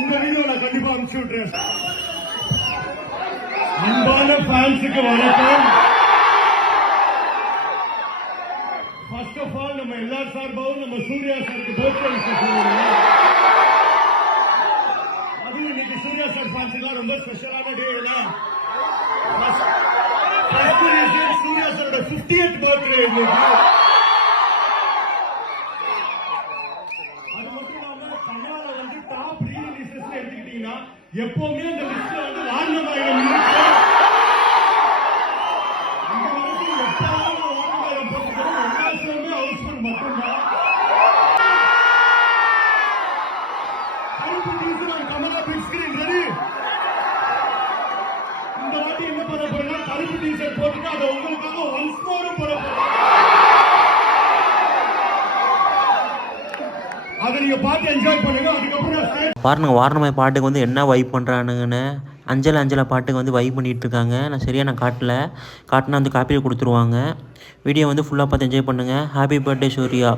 உங்க வீடியோ நான் கண்டிப்பா அனுப்பிச்சு விட்டுறேன். அன்பான ஃபேன்ஸுக்கு வணக்கம். ஃபர்ஸ்ட் ஆஃப் ஆல் நம்ம எல்லார் சார்பாகவும் நம்ம சூர்யா சாருக்கு பர்த்டே விஷ் சொல்லுவோம். அதுவும் இன்னைக்கு சூர்யா சார் ஃபேன்ஸுக்கு ரொம்ப ஸ்பெஷலான டே. சூர்யா சாரோட 50th பர்த்டே இன்னைக்கு. அது மட்டும் இல்லாம கமலா வந்து டாப் ரீ ரிலீசஸ் எடுத்துக்கிட்டீங்கன்னா எப்பவுமே அந்த லிஸ்ட்ல வந்து வாரணமாயிரம் இருக்கு. அந்த வரைக்கும் எப்பவும் வாரணமாயிரம் போட்டுக்கிறோம். எல்லாத்துலயுமே ஹவுஸ்ஃபுல் மட்டும்தான். கருப்பு டீசர் கமலா பிக் ஸ்கிரீன் ரெடி. இந்த வாட்டி என்ன பண்ண போறேன்னா கருப்பு டீசர் போட்டுட்டு அதை உங்களுக்காக ஒன்ஸ் மோர் போட போறேன். அதை நீங்க பார்த்து என்ஜாய் பண்ணுங்க. அதுக்கப்புறம் பாருங்க வாரணமாய் பாட்டுக்கு வந்து என்ன வைப் பண்ணுறானுங்கன்னு. அஞ்சலை பாட்டுக்கு வந்து வைப் பண்ணிகிட்டு இருக்காங்க. நான் சரியாக நான் காட்டினா வந்து காப்பியை கொடுத்துருவாங்க. வீடியோ வந்து ஃபுல்லாக பார்த்து என்ஜாய் பண்ணுங்கள். Happy birthday Surya.